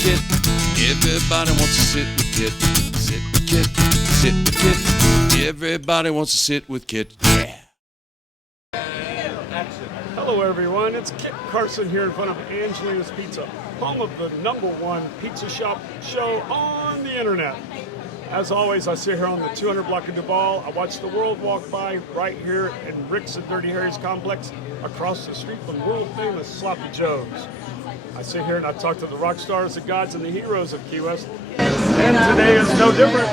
Kit. Everybody wants to sit with Kit. Sit with Kit. Sit with Kit. Everybody wants to sit with Kit. Yeah. Hello everyone, it's Kit Carson here in front of Angelina's Pizza, home of the #1 pizza shop show on the internet. As always, I sit here on the 200 Block of Duval. I watch the world walk by right here in Rick's and Dirty Harry's complex across the street from world famous Sloppy Joe's. I sit here and I talk to the rock stars, the gods, and the heroes of Key West. And today is no different.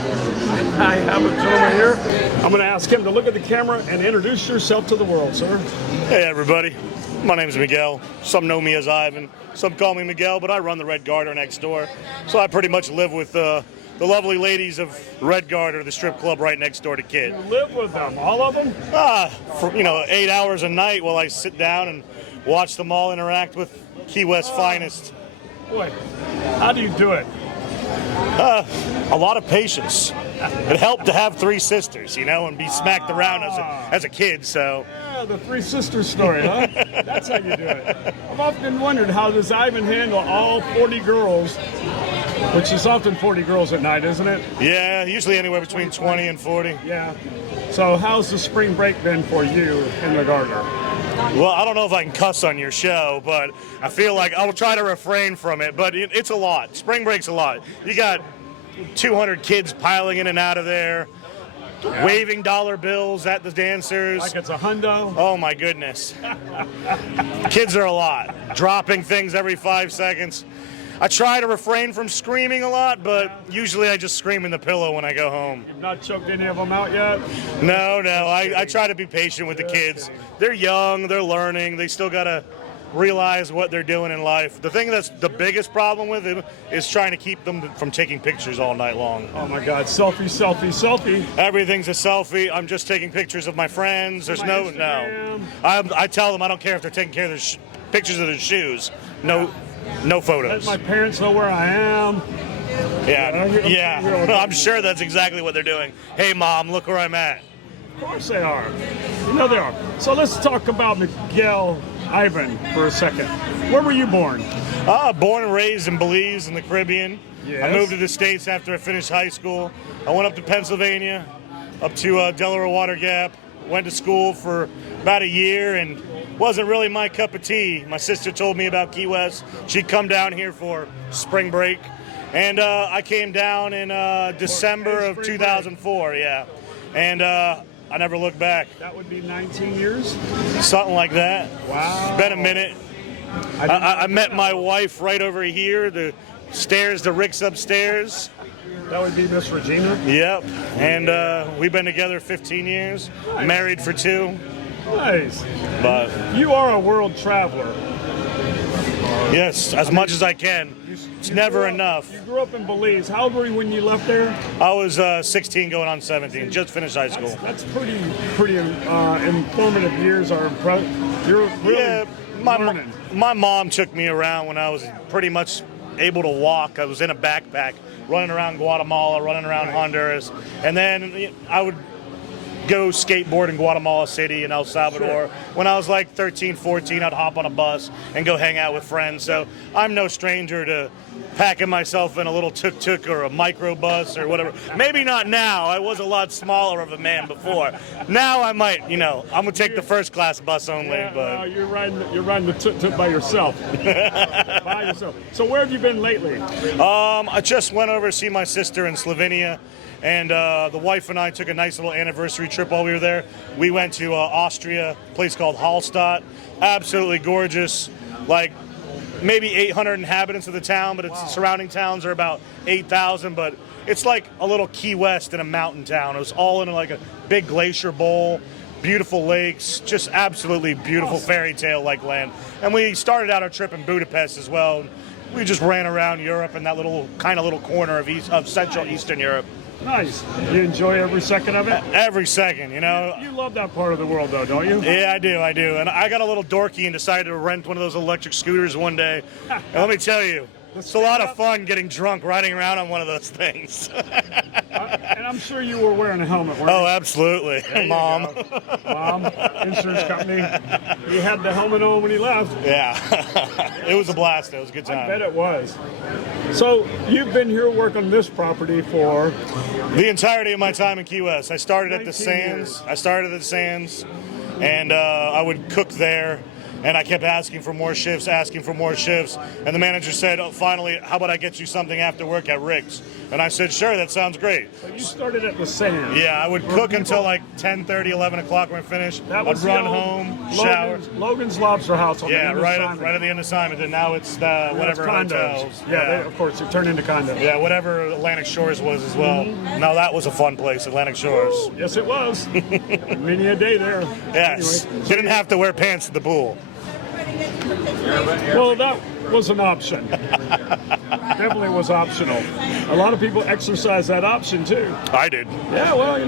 I have a gentleman here. I'm going to ask him to look at the camera and introduce yourself to the world, sir. Hey everybody, my name's Miguel. Some know me as Ivan, some call me Miguel, but I run the Red Garter next door. So I pretty much live with the lovely ladies of Red Garter, the strip club right next door to Kit. You live with them, all of them? For 8 hours a night while I sit down and watch them all interact with Key West's finest. Boy, how do you do it? A lot of patience. It helped to have 3 sisters, and be smacked around as a kid, so. Yeah, the 3 sisters story, huh? That's how you do it. I've often wondered, how does Ivan handle all 40 girls, which is often 40 girls at night, isn't it? Yeah, usually anywhere between 20 and 40. Yeah. So how's the spring break been for you in the Garter? Well, I don't know if I can cuss on your show, but I feel like I'll try to refrain from it, but it's a lot. Spring break's a lot. You got 200 kids piling in and out of there, waving dollar bills at the dancers. Like it's a hundo? Oh, my goodness. Kids are a lot. Dropping things every 5 seconds. I try to refrain from screaming a lot, but usually I just scream in the pillow when I go home. You've not choked any of them out yet? No. I try to be patient with the kids. They're young, they're learning, they still got to realize what they're doing in life. The thing that's the biggest problem with it is trying to keep them from taking pictures all night long. Oh my God, selfie, selfie, selfie. Everything's a selfie. I'm just taking pictures of my friends. There's no. I tell them I don't care if they're taking care of their pictures of their shoes. No photos. Let my parents know where I am. Yeah. I'm sure that's exactly what they're doing. Hey, Mom, look where I'm at. Of course they are. They are. So let's talk about Miguel Ivan for a second. Where were you born? Born and raised in Belize in the Caribbean. Yes. I moved to the States after I finished high school. I went up to Pennsylvania, up to Delaware Water Gap. Went to school for about a year and wasn't really my cup of tea. My sister told me about Key West. She'd come down here for spring break. And I came down in December of 2004, yeah. And I never looked back. That would be 19 years? Something like that. Wow. It's been a minute. I met my wife right over here, the stairs to Rick's upstairs. That would be Miss Regina? Yep. And we've been together 15 years, nice. Married for 2. Nice. But you are a world traveler. Yes, as much as I can. It's never enough. You grew up in Belize. How old were you when you left there? I was 16 going on 17. Just finished high school. That's pretty informative years. You're really learning. My mom took me around when I was pretty much able to walk. I was in a backpack, running around Guatemala, running around Honduras. And then I would go skateboard in Guatemala City and El Salvador. Sure. When I was like 13, 14, I'd hop on a bus and go hang out with friends. So I'm no stranger to packing myself in a little tuk-tuk or a microbus or whatever. Maybe not now. I was a lot smaller of a man before. Now I might, I'm going to take the first class bus only. Yeah, but you're riding the tuk-tuk by yourself. By yourself. So where have you been lately? I just went over to see my sister in Slovenia. And the wife and I took a nice little anniversary trip while we were there. We went to Austria, a place called Hallstatt. Absolutely gorgeous. Like maybe 800 inhabitants of the town, but its surrounding towns are about 8,000. But it's like a little Key West in a mountain town. It was all in like a big glacier bowl, beautiful lakes, just absolutely beautiful fairy tale like land. And we started out our trip in Budapest as well. We just ran around Europe in that little corner of Central Eastern Europe. Nice. You enjoy every second of it? Every second, You love that part of the world, though, don't you? Yeah, I do. And I got a little dorky and decided to rent one of those electric scooters one day. And let me tell you, It's a lot of fun getting drunk riding around on one of those things. And I'm sure you were wearing a helmet, weren't you? Oh, absolutely. Mom. Mom, insurance company. You had the helmet on when he left. Yeah. It was a blast. It was a good time. I bet it was. So you've been here working this property for the entirety of my time in Key West. I started at the 19 Sands. And I would cook there. And I kept asking for more shifts. And the manager said, oh, finally, how about I get you something after work at Rick's? And I said, sure, that sounds great. So you started at the Sands. Yeah, I would cook until like 10:30, 11 o'clock when I finished. That was I'd run home, shower. Logan's Lobster House on the end right assignment. at the end assignment. And now it's whatever condos. hotels. Yeah, of course, it turned into condos. Yeah, whatever Atlantic Shores was as well. Now that was a fun place, Atlantic Shores. Ooh, yes, it was. Many a day there. Yes, Anyway. didn't have to wear pants at the pool. Well, that was an option. Definitely was optional. A lot of people exercise that option too. I did. Yeah, well, you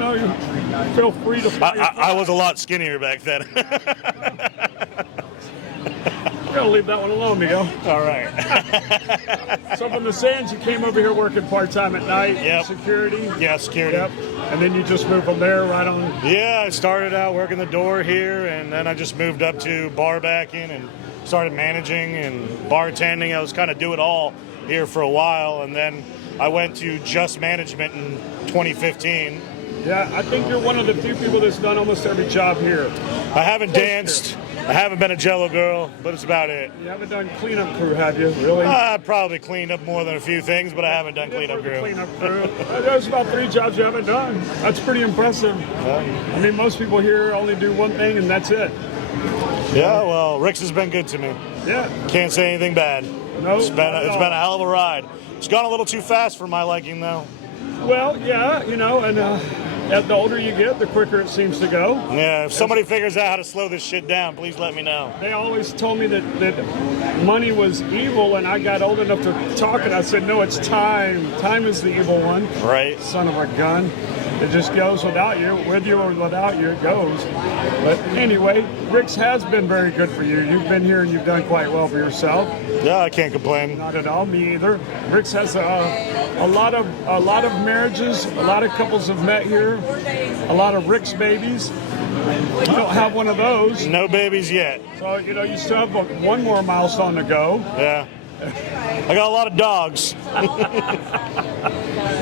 feel free to. I was a lot skinnier back then. We're gonna leave that one alone, Miguel. All right. So from the Sands, you came over here working part-time at night. Yep. Security. Yeah, security. Yep. And then you just moved from there right on. Yeah, I started out working the door here, and then I just moved up to bar backing and started managing and bartending. I was kind of do it all here for a while, and then I went to just management in 2015. Yeah, I think you're one of the few people that's done almost every job here. I haven't danced. I haven't been a Jello girl, but it's about it. You haven't done cleanup crew, have you? Really? I probably cleaned up more than a few things, but I haven't done cleanup crew. Cleanup crew. There's about 3 jobs you haven't done. That's pretty impressive. I mean, most people here only do one thing, and that's it. Yeah, well, Rick's has been good to me. Yeah. Can't say anything bad. No. It's been a hell of a ride. It's gone a little too fast for my liking, though. Well, yeah, and the older you get, the quicker it seems to go. Yeah, if somebody figures out how to slow this shit down, please let me know. They always told me that money was evil, and I got old enough to talk, and I said, no, it's time. Time is the evil one. Right. Son of a gun. It just goes without you. With you or without you, it goes. But anyway, Rick's has been very good for you. You've been here and you've done quite well for yourself. Yeah, I can't complain. Not at all, me either. Rick's has a lot of marriages. A lot of couples have met here. A lot of Rick's babies. You don't have one of those. No babies yet. So, you still have one more milestone to go. Yeah. I got a lot of dogs.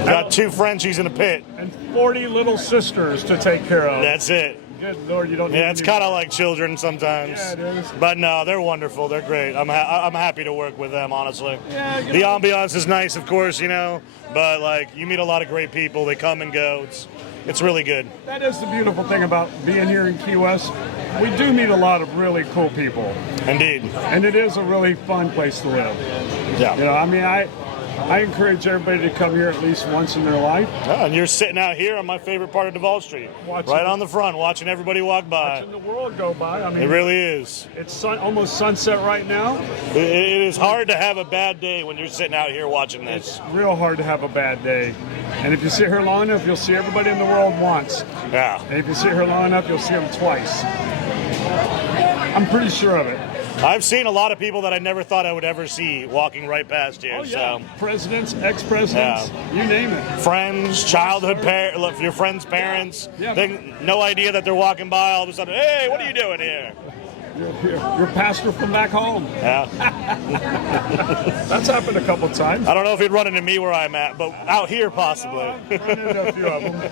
Got 2 Frenchies in a pit. And 40 little sisters to take care of. That's it. Good Lord, you don't need Yeah, it's kind of like children sometimes. Yeah, it is. But no, they're wonderful. They're great. I'm happy to work with them, honestly. Yeah, the ambiance is nice, of course, but like you meet a lot of great people. They come and go. It's really good. That is the beautiful thing about being here in Key West. We do meet a lot of really cool people. Indeed. And it is a really fun place to live. Yeah. I encourage everybody to come here at least once in their life. Yeah, and you're sitting out here on my favorite part of Duval Street, right on the front, watching everybody walk by. Watching the world go by. I mean, it really is. It's almost sunset right now. It is hard to have a bad day when you're sitting out here watching this. It's real hard to have a bad day. And if you sit here long enough, you'll see everybody in the world once. Yeah. And if you sit here long enough, you'll see them twice. I'm pretty sure of it. I've seen a lot of people that I never thought I would ever see walking right past here. Oh, yeah. So. Presidents, ex-presidents, you name it. Friends, childhood parents, your friends' parents. Yeah. They no idea that they're walking by all of a sudden. Hey, what are you doing here? Your pastor from back home. Yeah. That's happened a couple times. I don't know if he'd run into me where I'm at, but out here possibly. Run into a few of them.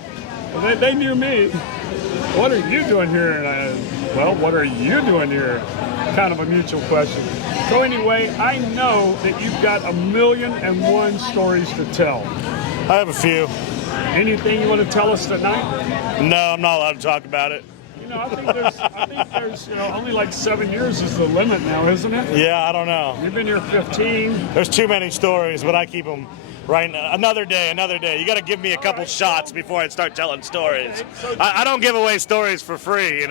Well, they knew me. What are you doing here? And what are you doing here? Kind of a mutual question. So anyway, I know that you've got 1,000,001 stories to tell. I have a few. Anything you want to tell us tonight? No, I'm not allowed to talk about it. I think there's only like 7 years is the limit now, isn't it? Yeah, I don't know. You've been here 15. There's too many stories, but I keep them right now. Another day. You got to give me a couple shots before I start telling stories. I don't give away stories for free,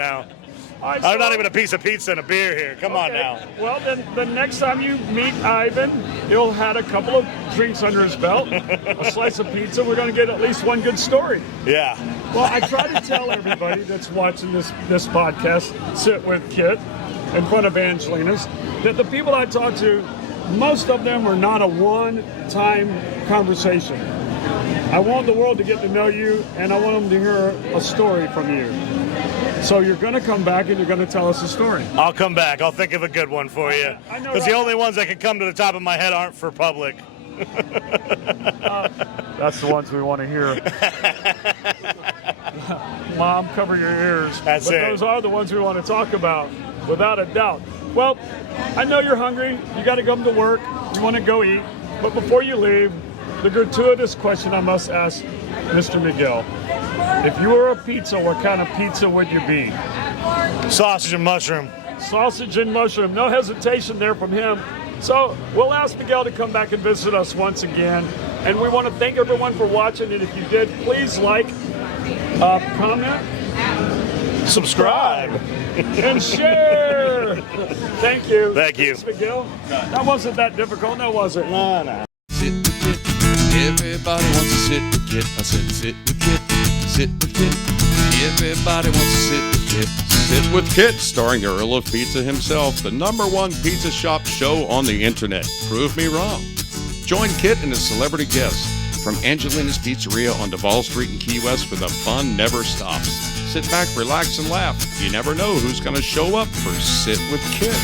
I'm not even a piece of pizza and a beer here. Come on now. Well, then the next time you meet Ivan, he'll have a couple of drinks under his belt, a slice of pizza. We're going to get at least one good story. Yeah. Well, I try to tell everybody that's watching this podcast, Sit with Kit, in front of Angelina's, that the people I talk to most of them are not a one-time conversation. I want the world to get to know you, and I want them to hear a story from you. So you're going to come back and you're going to tell us a story. I'll come back. I'll think of a good one for you. I know Because the only ones that can come to the top of my head aren't for public. That's the ones we want to hear. Mom, cover your ears. That's but it. Those are the ones we want to talk about, without a doubt. Well, I know you're hungry. You got to come to work. You want to go eat. But before you leave, the gratuitous question I must ask Mr. Miguel. If you were a pizza, what kind of pizza would you be? Sausage and mushroom. Sausage and mushroom. No hesitation there from him. So we'll ask Miguel to come back and visit us once again. And we want to thank everyone for watching. And if you did, please like, comment, Subscribe. and share. Thank you. Thank you. Thanks, Miguel. That wasn't that difficult, no, was it? No. Sit with Kit. Everybody wants to sit with Kit. I said sit with Kit. Sit with Kit. Everybody wants to sit with Kit. Sit with Kit, starring the Earl of Pizza himself, the #1 pizza shop show on the internet. Prove me wrong. Join Kit and his celebrity guests from Angelina's Pizzeria on Duval Street in Key West, where the fun never stops. Sit back, relax, and laugh. You never know who's going to show up for Sit with Kit.